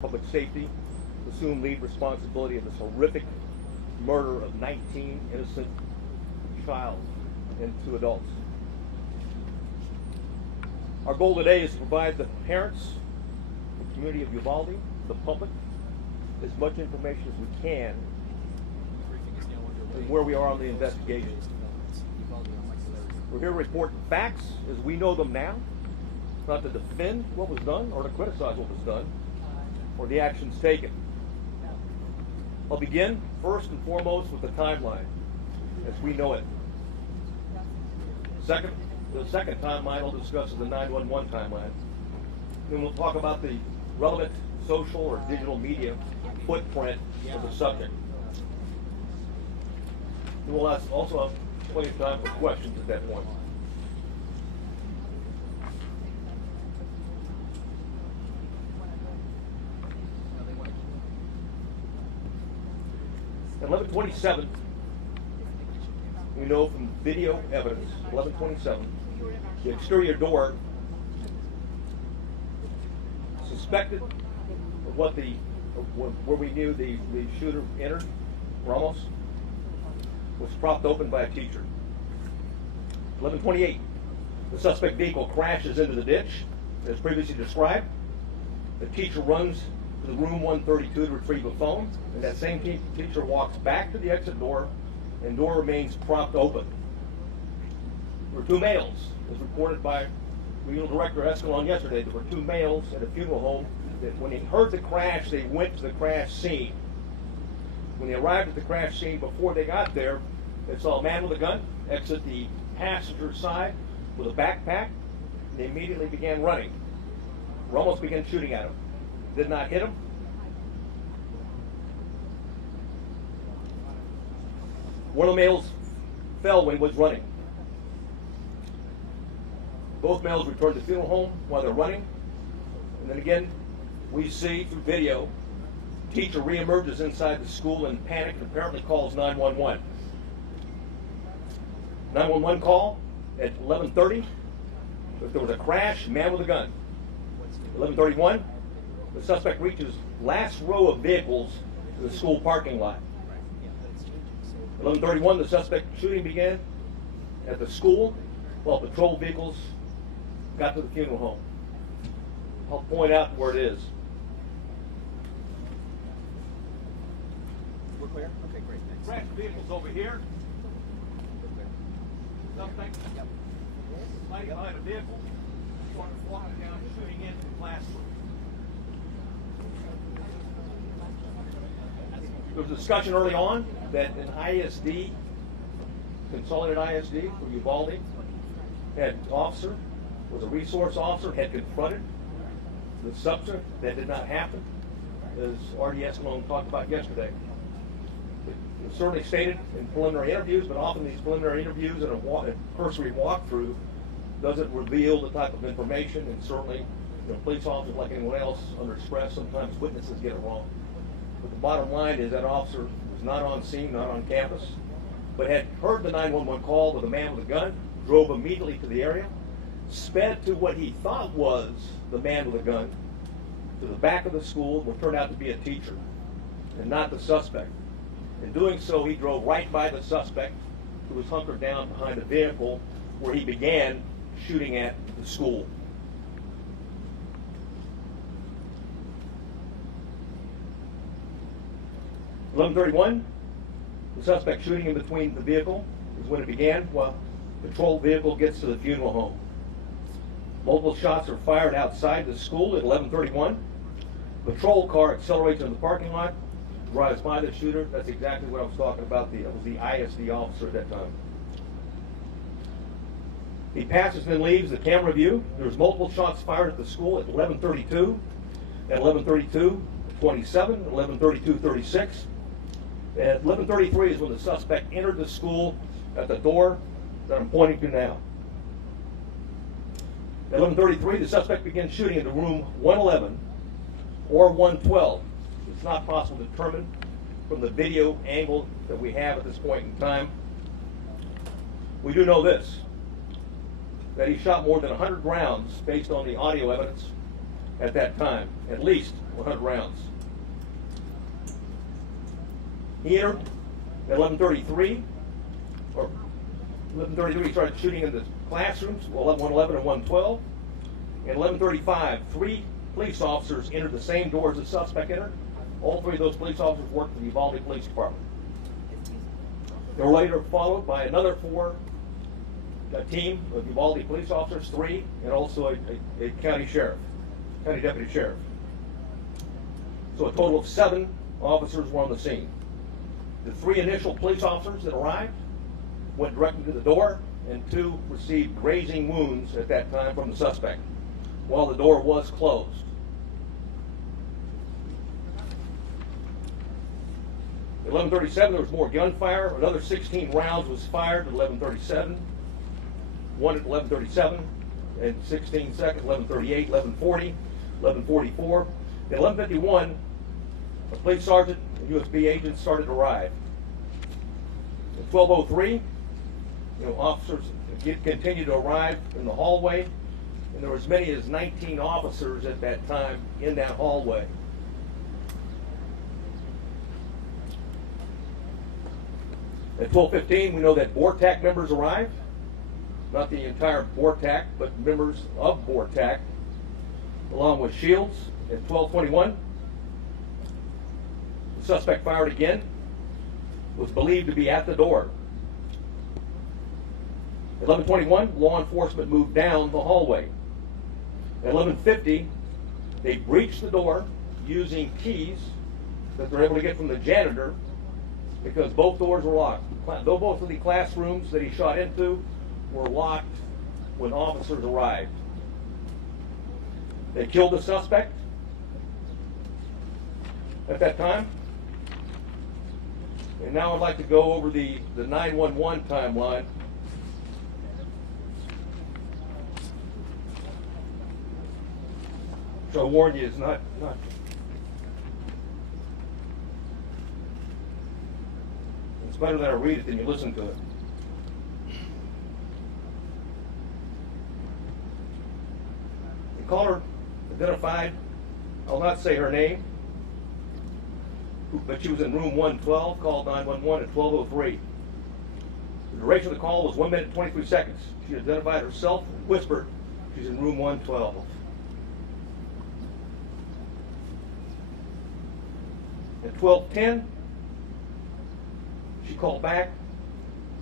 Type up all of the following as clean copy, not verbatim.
Public safety assume lead responsibility of this horrific murder of 19 innocent child and 2 adults. Our goal today is to provide the parents, the community of Uvalde, the public, as much information as we can on where we are on the investigation. We're here to report the facts as we know them now, not to defend what was done or to criticize what was done or the actions taken. I'll begin first and foremost with the timeline as we know it. The second timeline I'll discuss is the 911 timeline. Then we'll talk about the relevant social or digital media footprint of the subject. And we'll also have plenty of time for questions at that point. At 11:27, we know from video evidence, 11:27, the exterior door suspected of where we knew the shooter entered, Ramos, was propped open by a teacher. 11:28, the suspect vehicle crashes into the ditch, as previously described. The teacher runs to the room 132 to retrieve a phone, and that same teacher walks back to the exit door, and door remains propped open. There were 2 males, as reported by Regional Director Escalon yesterday. There were 2 males at a funeral home that when they heard the crash, they went to the crash scene. When they arrived at the crash scene, before they got there, they saw a man with a gun exit the passenger side with a backpack. They immediately began running. Ramos began shooting at him. Did not hit him. One of the males fell when he was running. Both males returned to the funeral home while they're running. And then again, we see through video, teacher reemerges inside the school in panic and apparently calls 911. 911 call at 11:30. If there was a crash, man with a gun. 11:31. The suspect reaches last row of vehicles in the school parking lot. 11:31, the suspect shooting began at the school while patrol vehicles got to the funeral home. I'll point out where it is. We're clear? Okay, great, thanks. Crash vehicles over here. Suspect hiding behind a vehicle, started walking down, shooting into the classroom. There was a discussion early on that an ISD, Consolidated ISD from Uvalde, had officer, was a resource officer, had confronted the subject. That did not happen, as R.D. Escalon talked about yesterday. It was certainly stated in preliminary interviews, but often these preliminary interviews and a cursory walkthrough doesn't reveal the type of information, and certainly, police officers, like anyone else, under stress, sometimes witnesses get it wrong. But the bottom line is that officer was not on scene, not on campus, but had heard the 911 call with a man with a gun, drove immediately to the area, sped to what he thought was the man with a gun, to the back of the school, what turned out to be a teacher, and not the suspect. In doing so, he drove right by the suspect, who was hunkered down behind a vehicle where he began shooting at the school. At 11:31, the suspect shooting in between the vehicle is when it began while the patrol vehicle gets to the funeral home. Multiple shots are fired outside the school at 11:31. Patrol car accelerates in the parking lot, drives by the shooter. That's exactly what I was talking about. It was the ISD officer at that time. He passes and then leaves the camera view. There's multiple shots fired at the school at 11:32, at 11:32:27, 11:32:36. At 11:33 is when the suspect entered the school at the door that I'm pointing to now. At 11:33, the suspect begins shooting into room 111 or 112. It's not possible to determine from the video angle that we have at this point in time. We do know this, that he shot more than 100 rounds based on the audio evidence at that time, at least 100 rounds. He entered at 11:33, or 11:33 he started shooting in the classrooms, 111 and 112. At 11:35, 3 police officers entered the same doors the suspect entered. All 3 of those police officers worked for the Uvalde Police Department. They were later followed by another 4, a team of Uvalde police officers, 3, and also a county deputy sheriff. So a total of 7 officers were on the scene. The 3 initial police officers that arrived went directly to the door, and 2 received grazing wounds at that time from the suspect, while the door was closed. At 11:37, there was more gunfire. Another 16 rounds was fired at 11:37. 1 at 11:37, and 16 seconds, 11:38, 11:40, 11:44. At 11:51, a police sergeant and USB agents started to arrive. At 12:03, officers continued to arrive in the hallway, and there were as many as 19 officers at that time in that hallway. At 12:15, we know that BORTAC members arrived. Not the entire BORTAC, but members of BORTAC, along with Shields. At 12:21, the suspect fired again, was believed to be at the door. At 11:21, law enforcement moved down the hallway. At 11:50, they breached the door using keys that they're able to get from the janitor, because both doors were locked. Both of the classrooms that he shot into were locked when officers arrived. They killed the suspect at that time. And now I'd like to go over the 911 timeline. So I warn you, it's not it's better that I read it than you listen to it. The caller identified, I'll not say her name, but she was in room 112, called 911 at 12:03. The duration of the call was 1 minute and 23 seconds. She identified herself and whispered, she's in room 112. At 12:10, she called back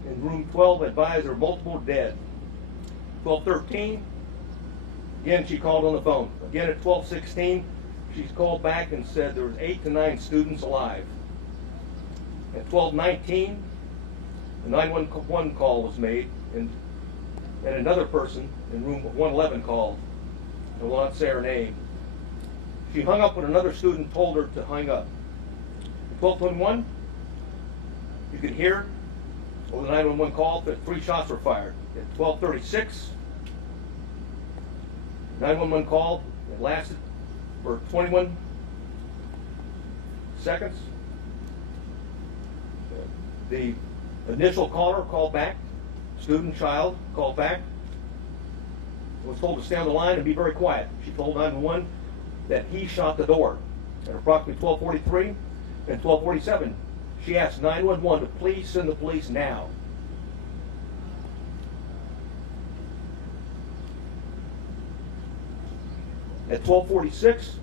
in room 12, advised there were multiple dead. 12:13, again she called on the phone. Again at 12:16, she's called back and said there was 8 to 9 students alive. At 12:19, a 911 call was made, and another person in room 111 called. I will not say her name. She hung up when another student told her to hang up. At 12:21, you could hear over the 911 call that 3 shots were fired. At 12:36, 911 call, it lasted for 21 seconds. The initial caller called back, student, child, called back, was told to stay on the line and be very quiet. She told 911 that he shot the door. At approximately 12:43 and 12:47, she asked 911 to please send the police now. At 12:46,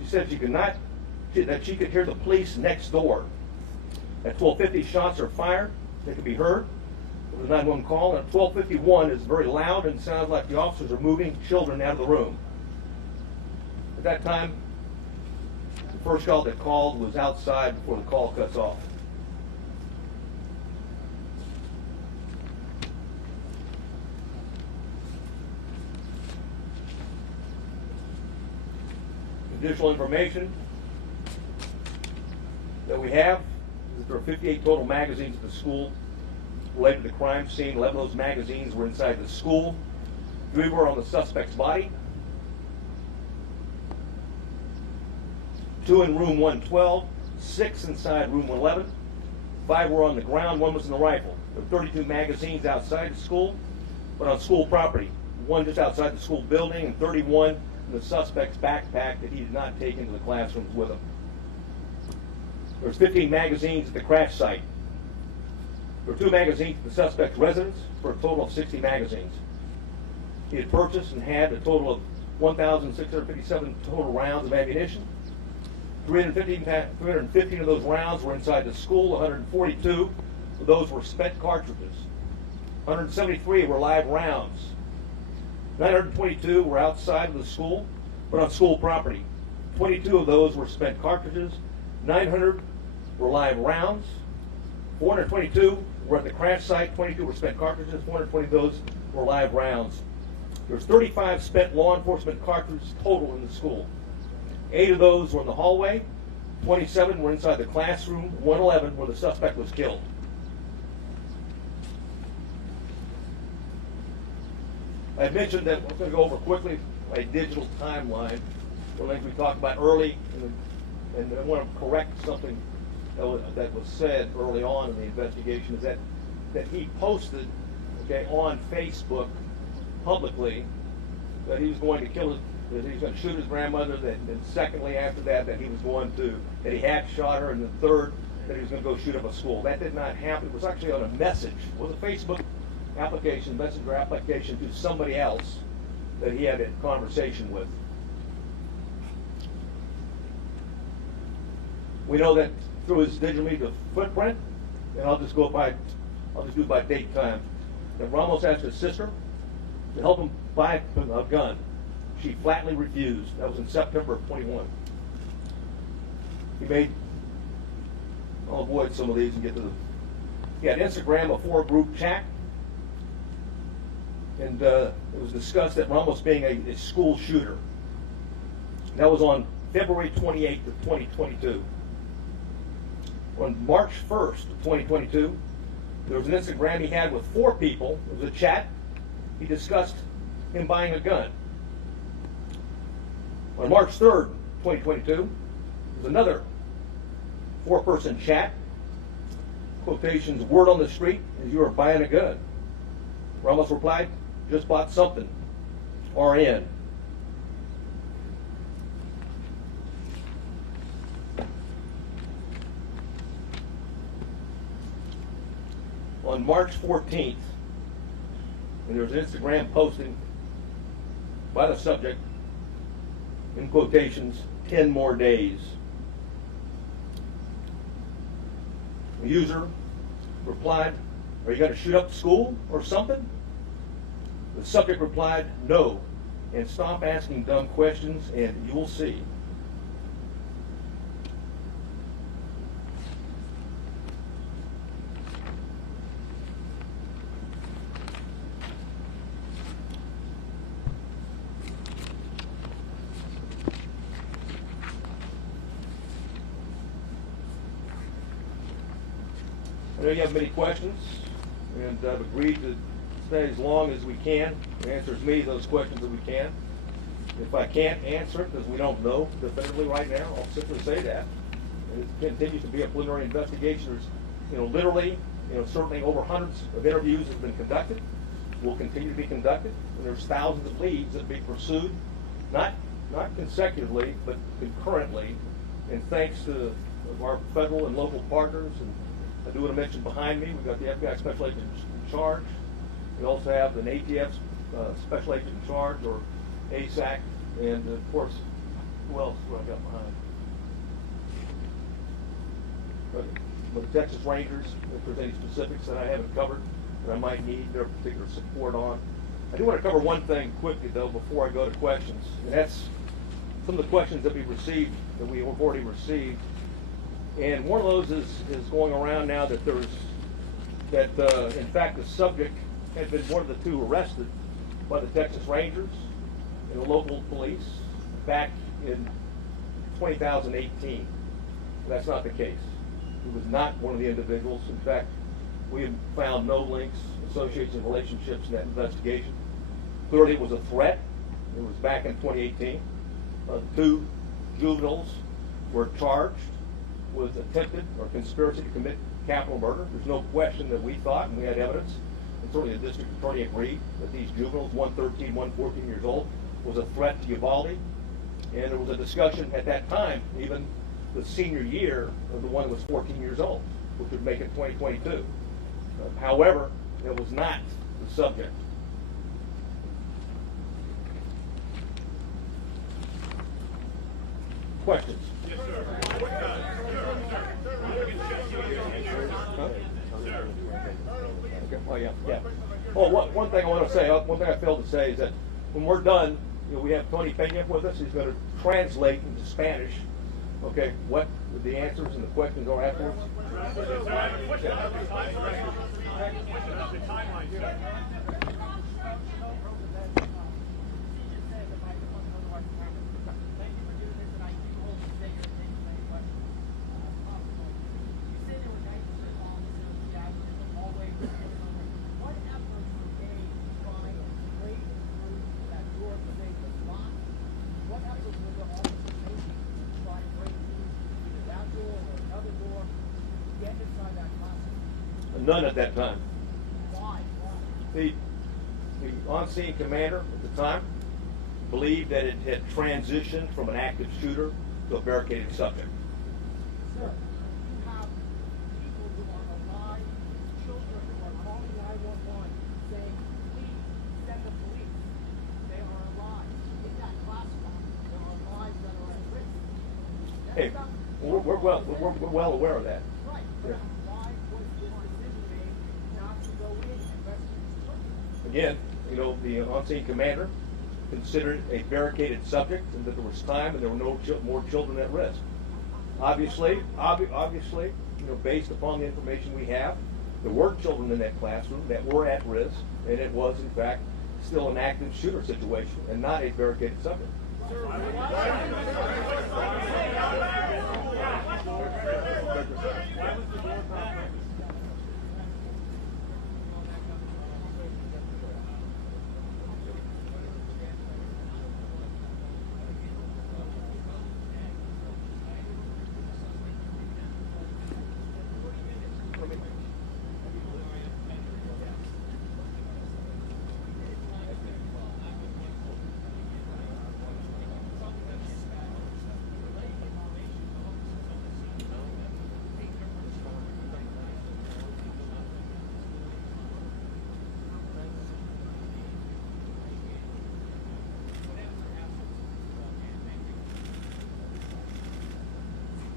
she said that she could hear the police next door. At 12:50, shots are fired. They could be heard. It was a 911 call. And at 12:51, it's very loud and sounds like the officers are moving children out of the room. At that time, the first call that called was outside before the call cuts off. Additional information that we have is that there are 58 total magazines at the school related to the crime scene. 11 of those magazines were inside the school. 3 were on the suspect's body. 2 in room 112, 6 inside room 111. 5 were on the ground, 1 was in the rifle. There were 32 magazines outside the school, but on school property. 1 just outside the school building, and 31 in the suspect's backpack that he did not take into the classrooms with him. There's 15 magazines at the crash site. There were 2 magazines at the suspect's residence for a total of 60 magazines. He had purchased and had a total of 1,657 total rounds of ammunition. 315 of those rounds were inside the school. 142 of those were spent cartridges. 173 were live rounds. 922 were outside of the school, but on school property. 22 of those were spent cartridges. 900 were live rounds. 422 were at the crash site. 22 were spent cartridges. 420 of those were live rounds. There's 35 spent law enforcement cartridges total in the school. 8 of those were in the hallway. 27 were inside the classroom. 111 where the suspect was killed. I mentioned that I'm going to go over quickly a digital timeline. One of the things we talked about early, and I want to correct something that was said early on in the investigation, is that he posted, on Facebook publicly that he was going to kill that he was going to shoot his grandmother. And secondly, after that he was going to, that he had shot her, and then third, that he was going to go shoot up a school. That did not happen. It was actually on a message. It was a Facebook application, messenger application to somebody else that he had a conversation with. We know that through his digital media footprint, and I'll just do it by date time, that Ramos asked his sister to help him buy a gun. She flatly refused. That was in September of 21. I'll avoid some of these and get to he had Instagram, a 4-group chat, and it was discussed that Ramos being a school shooter. That was on February 28th of 2022. On March 1st of 2022, there was an Instagram he had with 4 people. It was a chat. He discussed him buying a gun. On March 3rd, 2022, there was another 4-person chat. Quotations, word on the street is you are buying a gun. Ramos replied, just bought something. RN. On March 14th, and there was an Instagram posting by the subject, in quotations, 10 more days. The user replied, are you going to shoot up the school or something? The subject replied, no, and stop asking dumb questions and you'll see. I know you have many questions, and I've agreed to stay as long as we can and answer as many of those questions as we can. If I can't answer it because we don't know definitively right now, I'll simply say that. And it continues to be a preliminary investigation. There's, literally, certainly over hundreds of interviews have been conducted, will continue to be conducted, and there's thousands of leads that be pursued, not consecutively, but concurrently. And thanks to our federal and local partners, and I do want to mention behind me, we've got the FBI Special Agent in charge. We also have an ATF Special Agent in charge, or ASAC, and of course, who else do I got behind? But the Texas Rangers, if there's any specifics that I haven't covered that I might need their particular support on. I do want to cover one thing quickly, though, before I go to questions, and that's some of the questions that we received, that we have already received. And one of those is going around now that in fact, the subject had been one of the 2 arrested by the Texas Rangers and the local police back in 2018. That's not the case. He was not one of the individuals. In fact, we have found no links, associations, relationships in that investigation. Clearly, it was a threat. It was back in 2018. 2 juveniles were charged with attempted or conspiracy to commit capital murder. There's no question that we thought, and we had evidence, and certainly the district attorney agreed, that these juveniles, one 13, one 14 years old, was a threat to Uvalde, and there was a discussion at that time, even the senior year of the one that was 14 years old, which would make it 2022. However, it was not the subject. Questions? Yes, sir. Huh? Okay. Oh, yeah. Oh, one thing I want to say, one thing I failed to say is that when we're done, we have Tony Pena with us. He's going to translate into Spanish, okay, what the answers and the questions are afterwards. None at that time. The on-scene commander at the time believed that it had transitioned from an active shooter to a barricaded subject. Sir, you have people who are alive, children who are calling 911 saying, please send the police. They are alive. In that classroom, there are lives that are at risk. Hey, we're well aware of that. Right. Yeah. Why was this decision made not to go in and rescue these children? Again, the on-scene commander considered a barricaded subject and that there was time and there were no more children at risk. Obviously, based upon the information we have, there were children in that classroom that were at risk, and it was, in fact, still an active shooter situation and not a barricaded subject.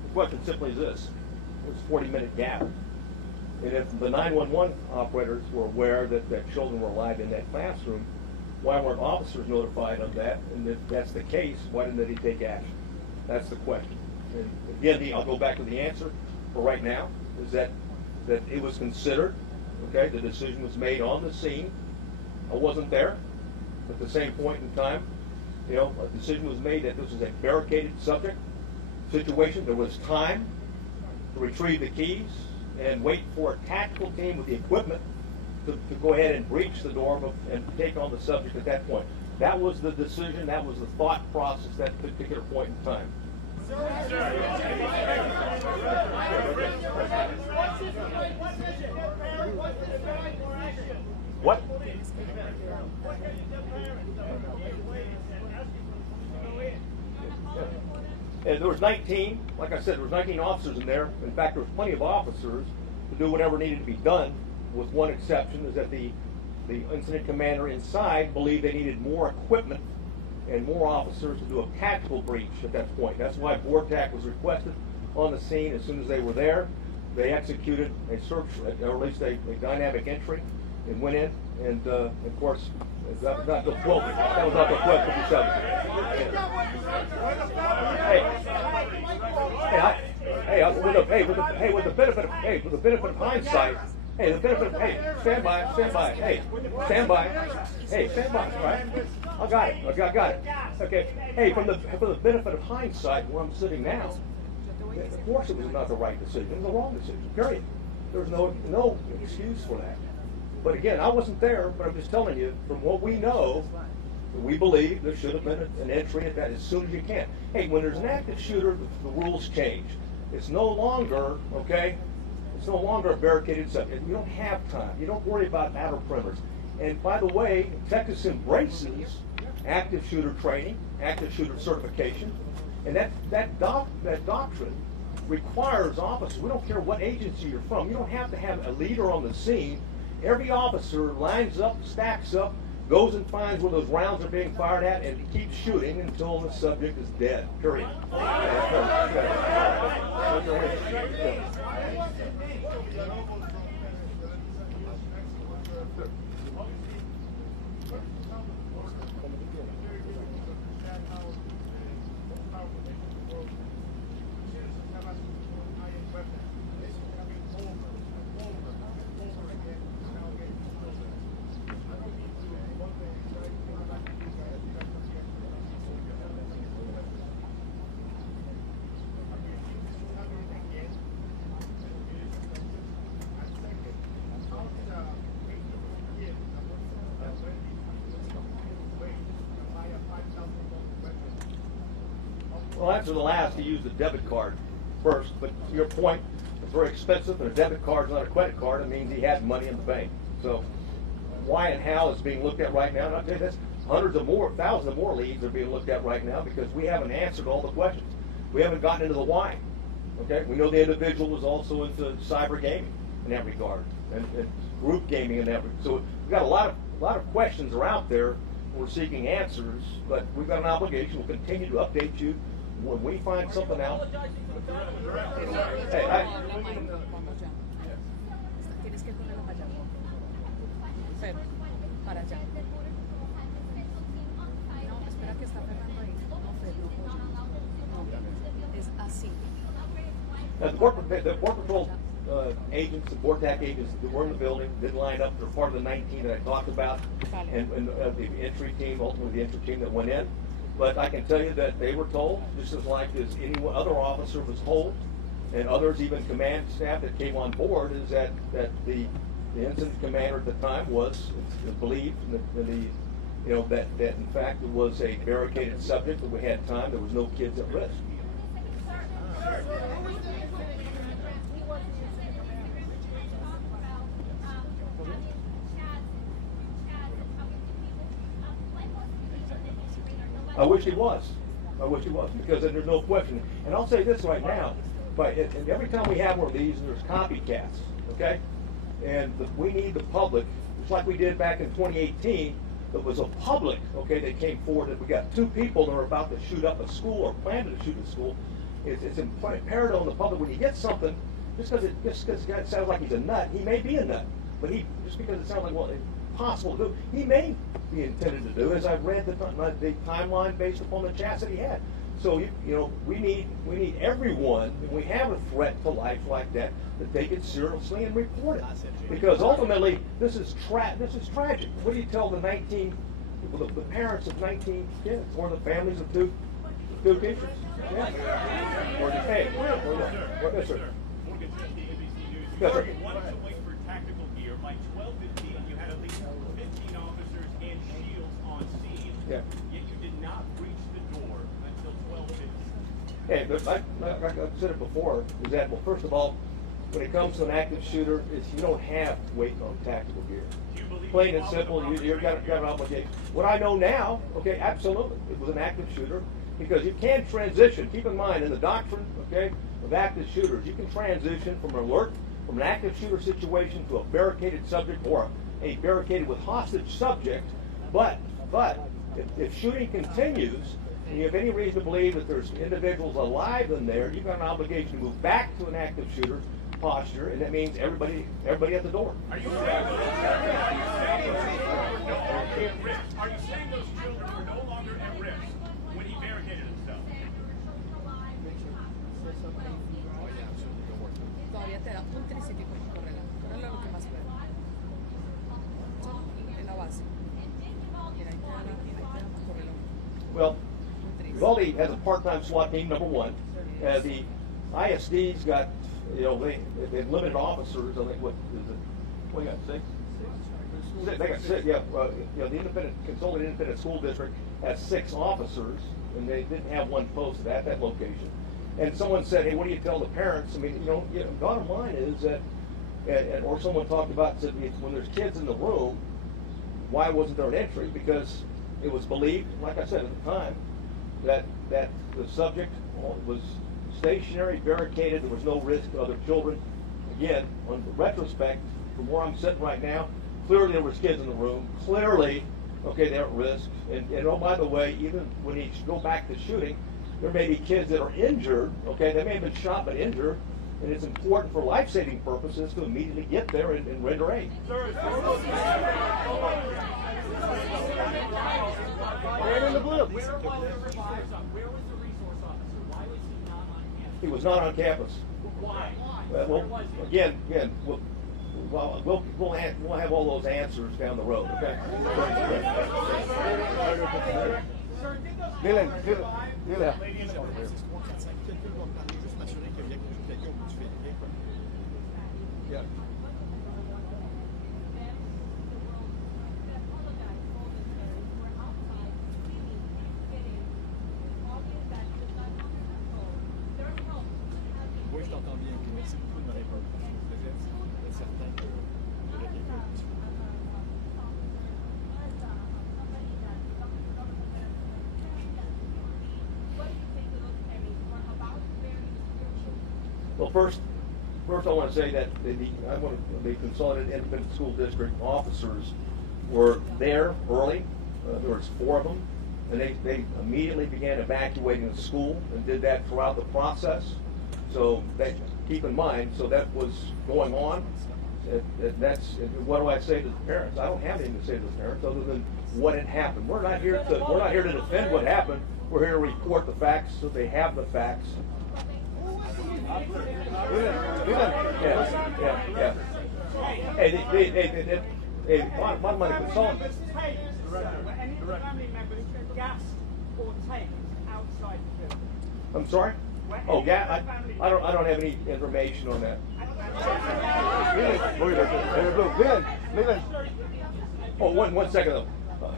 The question simply is this: it was a 40-minute gap, and if the 911 operators were aware that children were alive in that classroom, why weren't officers notified of that? And if that's the case, why didn't they take action? That's the question. And again, I'll go back to the answer for right now: is that it was considered. Okay, the decision was made on the scene. I wasn't there at the same point in time. A decision was made that this was a barricaded subject situation. There was time to retrieve the keys and wait for a tactical team with the equipment to go ahead and breach the door and take on the subject at that point. That was the decision, that was the thought process at that particular point in time. What? And there was 19, like I said, there was 19 officers in there. In fact, there was plenty of officers to do whatever needed to be done, with one exception, is that the incident commander inside believed they needed more equipment and more officers to do a tactical breach at that point. That's why BORTAC was requested on the scene. As soon as they were there, they executed a search, or at least a dynamic entry, and went in. And of course, that was not the quote. That was not the quote 57. With the benefit of hindsight. Stand by. All right, I got it. Okay. Hey, for the benefit of hindsight, where I'm sitting now, of course it was not the right decision. It was the wrong decision. Period. There's no excuse for that. But again, I wasn't there, but I'm just telling you, from what we know, we believe there should have been an entry at that as soon as you can. Hey, when there's an active shooter, the rules change. It's no longer, okay, it's no longer a barricaded subject. You don't have time. You don't worry about outer perimeters. And by the way, Texas embraces active shooter training, active shooter certification, and that doctrine requires officers, we don't care what agency you're from, you don't have to have a leader on the scene. Every officer lines up, stacks up, goes and finds where those rounds are being fired at, and keeps shooting until the subject is dead, period. Well, after the last, he used a debit card first, but to your point, it's very expensive, and a debit card is not a credit card. It means he had money in the bank. So why and how is being looked at right now. And I'll tell you this, hundreds of more, thousands of more leads are being looked at right now because we haven't answered all the questions. We haven't gotten into the why. Okay, we know the individual was also into cyber gaming in that regard, and group gaming in that regard. So we've got a lot of questions are out there. We're seeking answers, but we've got an obligation. We'll continue to update you when we find something out. Hey, Tienes que ponerlo para allá. Fer, para allá. No, espera que está Fernando ahí. No, Fer, no, es así. the Border Patrol agents, the BORTAC agents that were in the building, didn't line up. They're part of the 19 that I talked about, and the entry team, ultimately the entry team that went in. But I can tell you that they were told, just as like as any other officer was told, and others, even command staff that came on board, is that the incident commander at the time was believed that in fact it was a barricaded subject, that we had time, there was no kids at risk. I wish he was. Because there's no question. And I'll say this right now, and every time we have one of these, there's copycats, okay? And we need the public, just like we did back in 2018, it was a public, okay, that came forward that we got 2 people that were about to shoot up a school or planned to shoot a school. It's imperative on the public, when you get something, just because it sounds like he's a nut, he may be a nut. But just because it sounds like, well, it's possible to do, he may be intended to do, as I've read the timeline based upon the chats that he had. So we need everyone, when we have a threat to life like that take it seriously and report it. Because ultimately, this is tragic. What do you tell the parents of 19 kids, or the families of two teachers? Yeah. Hey, yes, sir. Yes, sir. Wanted to wait for tactical gear. By 12:15, you had at least 15 officers and shields on scene. Yeah. Yet you did not reach the door until 12:15. Hey, but like I've said it before, is that, well, first of all, when it comes to an active shooter, you don't have to wait on tactical gear. Plain and simple, you've got an obligation. What I know now, okay, absolutely, it was an active shooter, because you can transition. Keep in mind, in the doctrine, okay, of active shooters, you can transition from an active shooter situation to a barricaded subject or a barricaded with hostage subject. But if shooting continues, and you have any reason to believe that there's individuals alive in there, you've got an obligation to move back to an active shooter posture, and that means everybody at the door. Are you saying those children were no longer at risk when he barricaded himself? Todavía te da un tricítico por correrla. Correrla lo que más pueda. En la base. Mira, ahí te da correrlo. Well, Uvalde has a part-time SWAT team, number one. The ISD's got, they've limited officers. I think, what you got, 6? They got 6, yeah. The Consolidated Independent School District has 6 officers, and they didn't have one posted at that location. And someone said, hey, what do you tell the parents? I mean, bottom line is that, or someone talked about, said, when there's kids in the room, why wasn't there an entry? Because it was believed, like I said at the time, that the subject was stationary, barricaded, there was no risk to other children. Again, on retrospect, from where I'm sitting right now, clearly there was kids in the room. Clearly, okay, they're at risk. And oh, by the way, even when you go back to shooting, there may be kids that are injured. Okay, they may have been shot but injured, and it's important for life-saving purposes to immediately get there and render aid. Where was the resource officer? Why was he not on campus? He was not on campus. Why? Well, again, we'll have all those answers down the road. Okay. Oui, je t'entends bien. Merci beaucoup de me répondre. Je suis certain que j'aurais bien fait. Well, first I want to say that the Consolidated Independent School District officers were there early. There was 4 of them, and they immediately began evacuating the school and did that throughout the process. So keep in mind, so that was going on. That's what do I say to the parents? I don't have anything to say to the parents other than what had happened. We're not here to defend what happened. We're here to report the facts so they have the facts. Yeah. Hey, bottom line, consultant. Were any of the family members gassed or taped outside the building? I'm sorry? Oh, yeah. I don't have any information on that. Oh, one second though.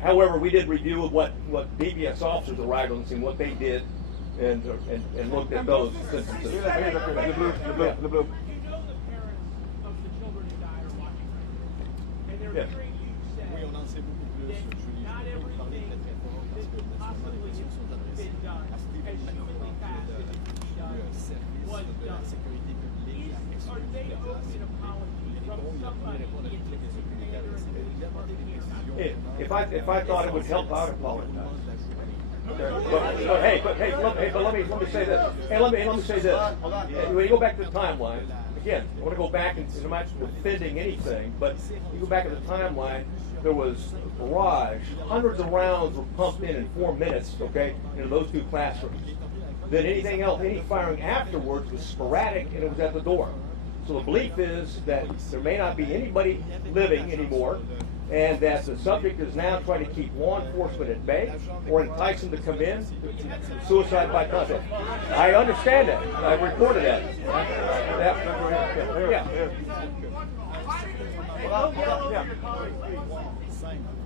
However, we did review what DBS officers arrived on the scene, what they did, and looked at those instances. You know the parents of the children who died are watching right now. And they're hearing you say Oui, on en sait beaucoup plus. that not everything that could possibly have been done as humanly fast as it could be done was done. Are they owed an apology from somebody in the commander and the If I thought it would help, I would apologize. But let me say this. Hey, let me say this. When you go back to the timeline, again, I want to go back and I'm not defending anything, but you go back to the timeline. There was a barrage. Hundreds of rounds were pumped in 4 minutes. Okay, into those 2 classrooms. Then anything else, any firing afterwards was sporadic, and it was at the door. So the belief is that there may not be anybody living anymore, and that the subject is now trying to keep law enforcement at bay or entice them to come in to suicide by contact. I understand that. I've reported that.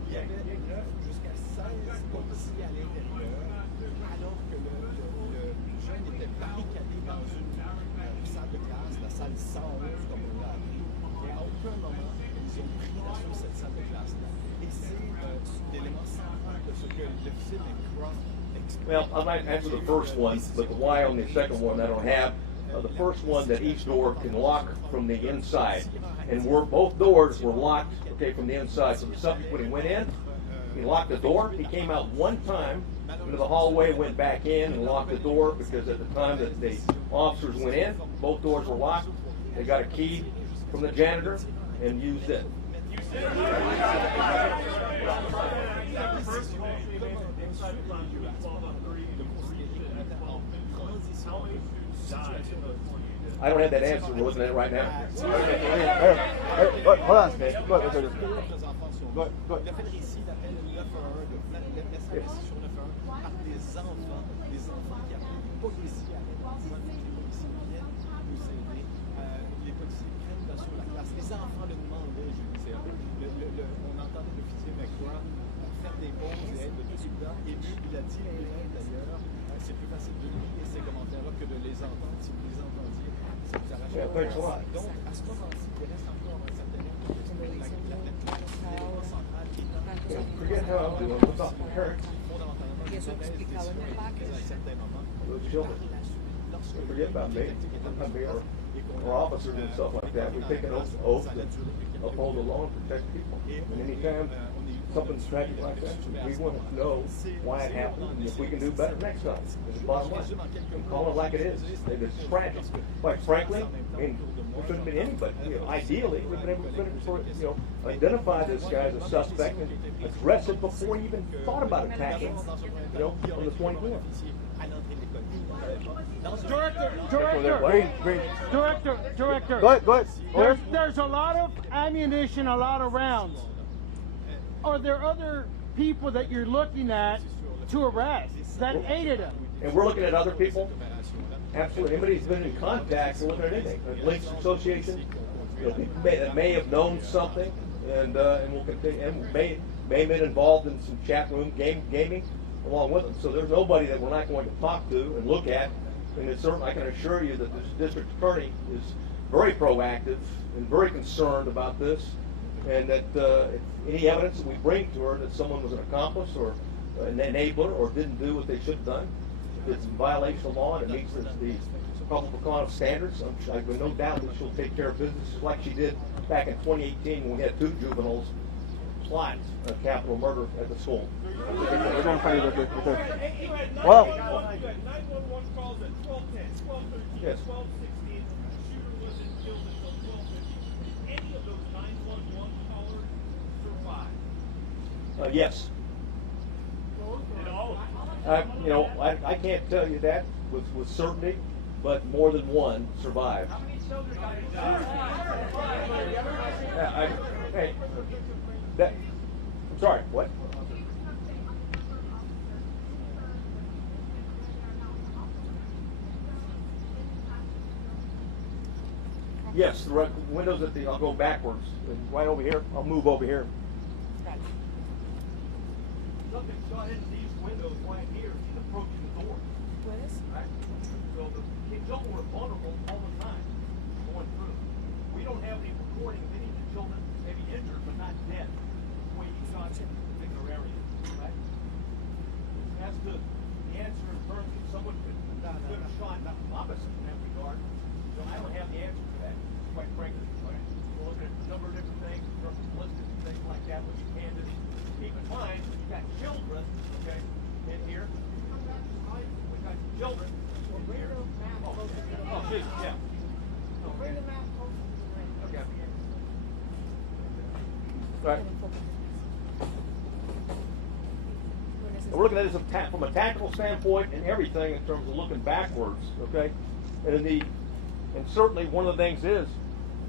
Il y avait jusqu'à 16 policiers à l'intérieur, alors que le jeune était barricadé dans une salle de classe, la salle 111 comme on l'a appelé. Et à aucun moment, ils ont pris d'assaut cette salle de classe-là. Et c'est l'élément central de ce que le film Croft explique. Well, I might answer the first one, but the why on the second one I don't have. The first one, that each door can lock from the inside, and both doors were locked, okay, from the inside. So the subject, when he went in, he locked the door. He came out one time into the hallway, went back in and locked the door, because at the time that the officers went in, both doors were locked. They got a key from the janitor and used it. I don't have that answer. We're looking at it right now. Il a fait le récit d'appel 911, de message sur 911 par des enfants qui appellent les policiers à l'aide. Les policiers viennent nous aider. Les policiers prennent d'assaut la classe. Les enfants le demandaient, je disais. On entendait l'officier McGraw faire des pauses et être tout soudain. Et lui, il a dit lui-même d'ailleurs, c'est plus facile de lire ces commentaires-là que de les entendre. Si vous les entendiez, ça vous arrache. Yeah, thanks a lot. Donc, à ce moment-ci, il reste encore un certain nombre de questions. cuando dicen cada hora tantos Forget how I'm doing, what's up, parents, y eso explicado en empaques. those children. Forget about me, sometimes we are, or officers and stuff like that, we take an oath to uphold the law and protect people. And anytime something's tragic like that, we want to know why it happened and if we can do better next time. It's the bottom line. And call it like it is. And it's tragic. Quite frankly, I mean, there shouldn't have been anybody. You know, ideally, we've been able to identify this guy as a suspect and address it before he even thought about attacking, you know, on the 24th. Director. Go ahead. There's a lot of ammunition, a lot of rounds. Are there other people that you're looking at to arrest that aided him? And we're looking at other people. Absolutely. Anybody who's been in contact, we're looking at anything. Links Association, you know, people that may have known something, and we'll continue, and may have been involved in some chat room gaming along with them. So there's nobody that we're not going to talk to and look at. And it's certainly, I can assure you that this district attorney is very proactive and very concerned about this, and that if any evidence that we bring to her that someone was an accomplice or an enabler or didn't do what they should have done, if it's in violation of law and it meets the probable cause standards, I have no doubt that she'll take care of business just like she did back in 2018 when we had 2 juveniles plot a capital murder at the school. We're going to find it. Well, 911 calls at 12:10, 12:13, Yes. 12:16. Shooter wasn't killed until 12:50. Any of those 911 callers survived? yes. And all of them. I can't tell you that with certainty, but more than one survived. Hey, I'm sorry, what? Yes, the windows at I'll go backwards, right over here, I'll move over here. Something shot into these windows right here, he's approaching the door. ¿Puedes? Right? So the children were vulnerable all the time going through. We don't have any recording of any of the children maybe injured but not dead. The way he shot in a particular area, right? As to the answer in terms of someone could have shot opposite in that regard, so I don't have the answer to that, quite frankly. Right? We're looking at a number of different things in terms of ballistics and things like that, which you can do. Keep in mind, you've got children, okay, in here. We've got children in here. Oh, geez, yeah. Bring the map closer to the ring. Okay. All right. We're looking at this from a tactical standpoint and everything in terms of looking backwards, okay? And certainly one of the things is,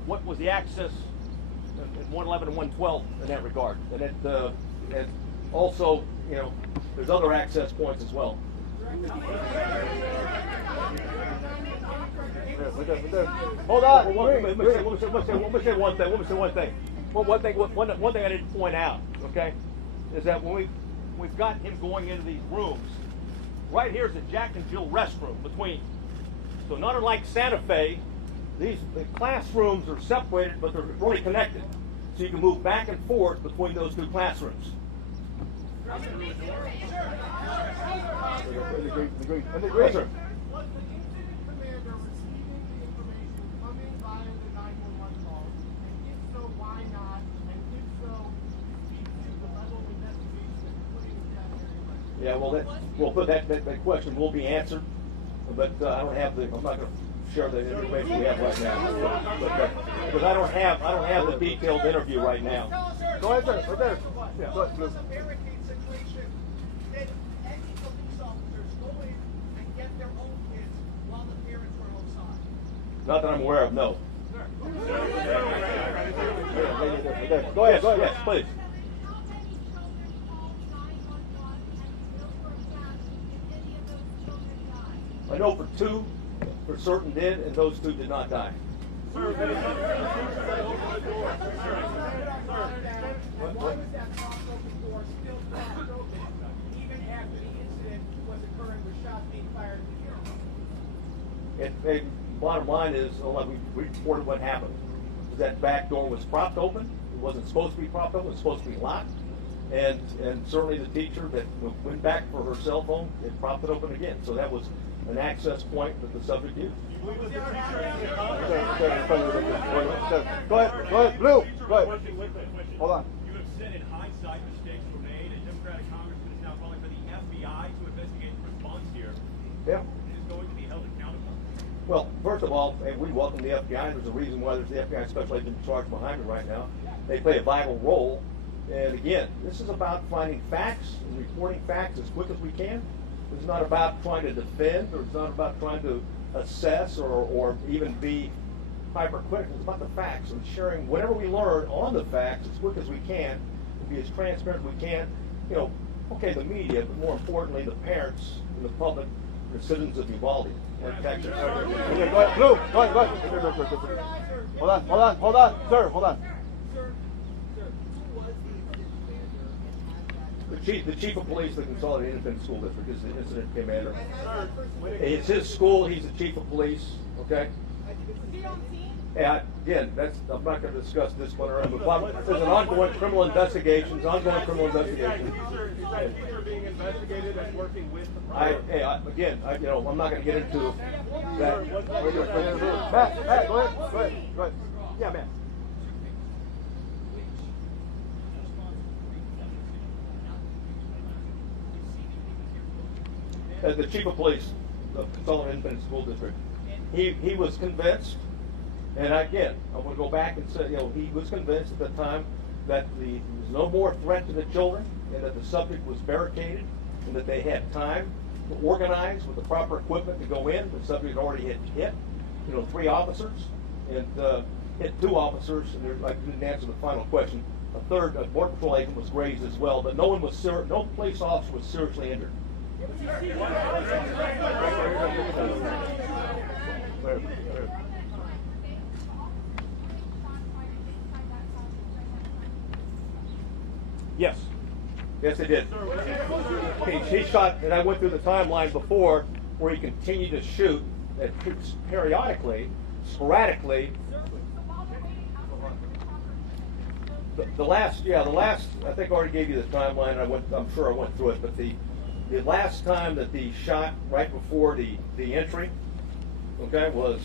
what was the access in 111 and 112 in that regard? And also, you know, there's other access points as well. Hold on. Let me say one thing. One thing I didn't point out, okay, is that when we've got him going into these rooms, right here's the Jack and Jill restroom between. So not unlike Santa Fe, the classrooms are separated, but they're really connected. So you can move back and forth between those 2 classrooms. Yes, sir. Yes, sir. Was the incident commander receiving the information coming via the 911 calls? And if so, why not? And if so, speak to the level of investigation that you're putting into that area. Yeah, that question will be answered, but I don't have I'm not going to share the information we have right now. Because I don't have the detailed interview right now. Go ahead, sir. Right there. Yeah, go ahead, It was a barricade situation. Did any police officers go in and get their own kids while the parents were outside? Not that I'm aware of, no. Go ahead, yes, please. How many children called 911 and those were attached? Did any of those children die? I know for 2 for certain did, and those 2 did not die. Why was that crossover door still not open even after the incident was occurring with shots being fired in the air? Bottom line is, like we reported what happened. That back door was propped open, It wasn't supposed to be propped up. It was supposed to be locked. And certainly the teacher that went back for her cell phone, it propped it open again. So that was an access point that the subject used. Go ahead, Blue. Go ahead. Hold on. You have said in hindsight mistakes were made, and Democratic congressman is now calling for the FBI to investigate the response here. Yeah. It is going to be held accountable. Well, first of all, we welcome the FBI. There's a reason why there's the FBI special agent in charge behind me right now. They play a vital role. And again, this is about finding facts and reporting facts as quick as we can. It's not about trying to defend, or it's not about trying to assess or even be hypercritical. It's about the facts and sharing whatever we learn on the facts as quick as we can, and be as transparent as we can. You know, okay, the media, but more importantly, the parents and the public, the citizens of Uvalde. Okay, go ahead, Blue. Go ahead. Hold on, sir. Hold on. The chief of police, the Consolidated Independent School District, is the incident commander. It's his school. He's the chief of police. Okay. Yeah, again, I'm not going to discuss this one. But there's an ongoing criminal investigation. Is that teacher being investigated and working with the I'm not going to get into that. Matt, go ahead. Yeah, man. The chief of police of Consolidated Independent School District, he was convinced, and again, I want to go back and say, he was convinced at the time that there was no more threat to the children, and that the subject was barricaded, and that they had time to organize with the proper equipment to go in. The subject already had hit, 3 officers, and hit 2 officers, and I didn't answer the final question. A third border patrol agent was grazed as well, but no police officer was seriously injured. Yes, they did. He shot, and I went through the timeline before, where he continued to shoot, and periodically, sporadically. The last, I think I already gave you the timeline. I'm sure I went through it, but the last time that he shot right before the entry, okay, was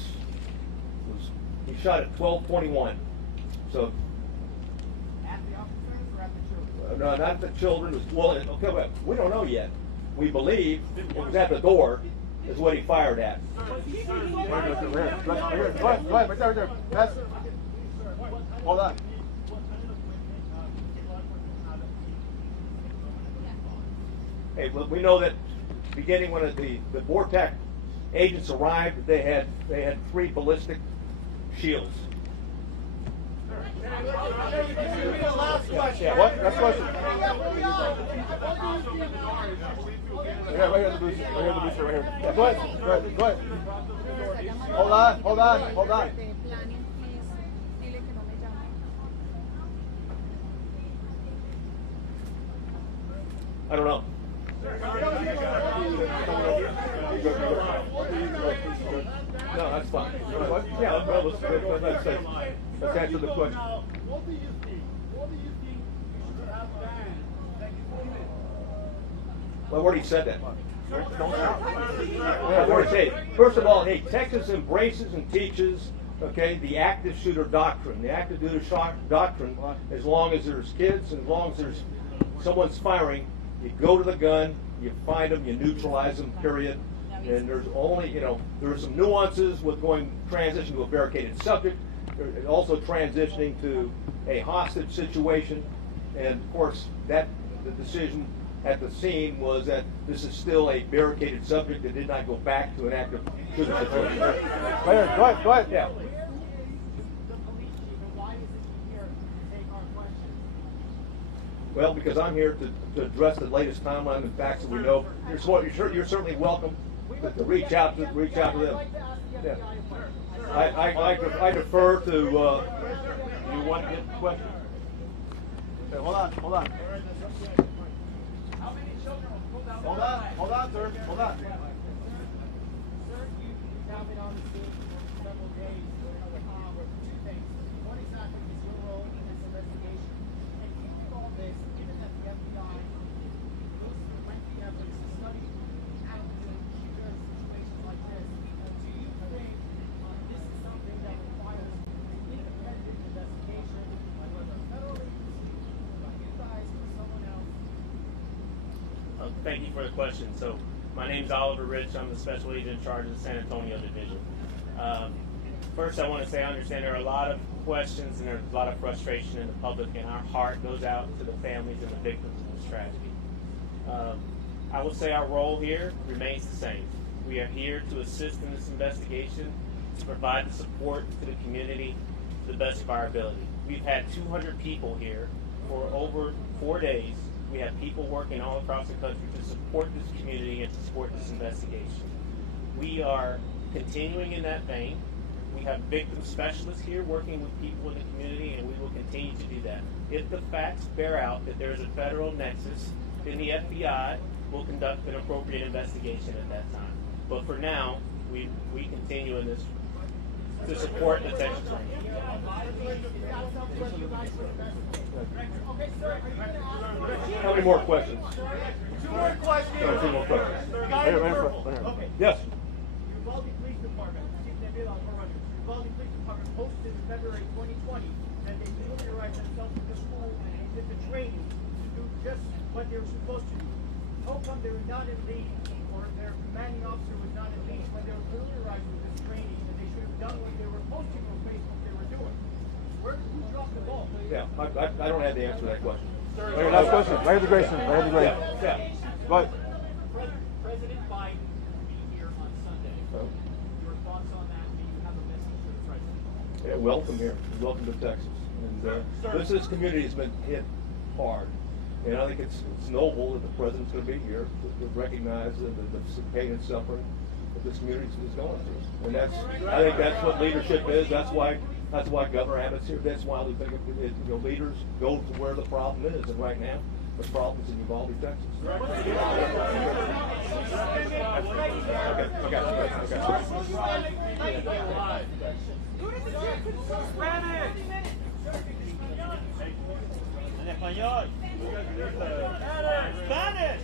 he shot at 12:21. So. At the officers or at the children? No, not the children. Okay, well, we don't know yet. We believe it was at the door, is what he fired at. Go ahead, right there. Yes. Hold on. Hey, well, we know that beginning when the VORTAC agents arrived, they had 3 ballistic shields. Yeah, what? Next question. Yeah, right here the booster. Right here. Yeah, go ahead. Hold on. I don't know. No, that's fine. Yeah, let's answer the question. What do you think you should have banned like women? Well, I've already said that. I've already said it. First of all, hey, Texas embraces and teaches, okay, the active shooter doctrine. The active shooter doctrine, as long as there's kids, and as long as there's someone's firing, you go to the gun, you find them, you neutralize them, period. And there's only, there's some nuances with transition to a barricaded subject, also transitioning to a hostage situation. And of course, the decision at the scene was that this is still a barricaded subject that did not go back to an active shooter situation. Go ahead. Yeah. The police chief, and why isn't he here to take our questions? Well, because I'm here to address the latest timeline and facts that we know. You're certainly welcome to reach out to them. Yeah. I defer to. You want to get the question? Okay, hold on. How many children were pulled out? Hold on, sir. Hold on. Sir, you have been on the scene for several days. With 2 things. What exactly is your role in this investigation? Thank you for the question. So my name's Oliver Rich. I'm the special agent in charge of the San Antonio division. First, I want to say I understand there are a lot of questions and there's a lot of frustration in the public, and our heart goes out to the families and the victims of this tragedy. I will say our role here remains the same. We are here to assist in this investigation, to provide the support to the community to the best of our ability. We've had 200 people here for over 4 days. We have people working all across the country to support this community and to support this investigation. We are continuing in that vein. We have victim specialists here working with people in the community, and we will continue to do that. If the facts bear out that there is a federal nexus, then the FBI will conduct an appropriate investigation at that time. But for now, we continue in this to support the Texas Rangers. How many more questions? Two more questions. Two more questions. Guy in purple. Okay. Yes. Uvalde Police Department, Uvalde Police Department posted in February 2020 that they familiarized themselves with the school and did the training to do just what they were supposed to do. How come they were not in lead, or their commanding officer was not in lead when they were familiarized with this training, and they should have done what they were posting on Facebook they were doing? Who dropped the ball? Yeah, I don't have the answer to that question. Okay, last question. Right the Grayson. Right the Grayson. Yeah. Go ahead. President Biden will be here on Sunday. Your thoughts on that? Do you have a message to the president? Yeah, welcome here. Welcome to Texas. And this community has been hit hard. And I think it's noble that the president's going to be here to recognize the pain and suffering that this community is going through. And I think that's what leadership is. That's why Governor Abbott's here. That's why we think leaders go to where the problem is. And right now, the problem's in Uvalde, Texas. En español. Spanish.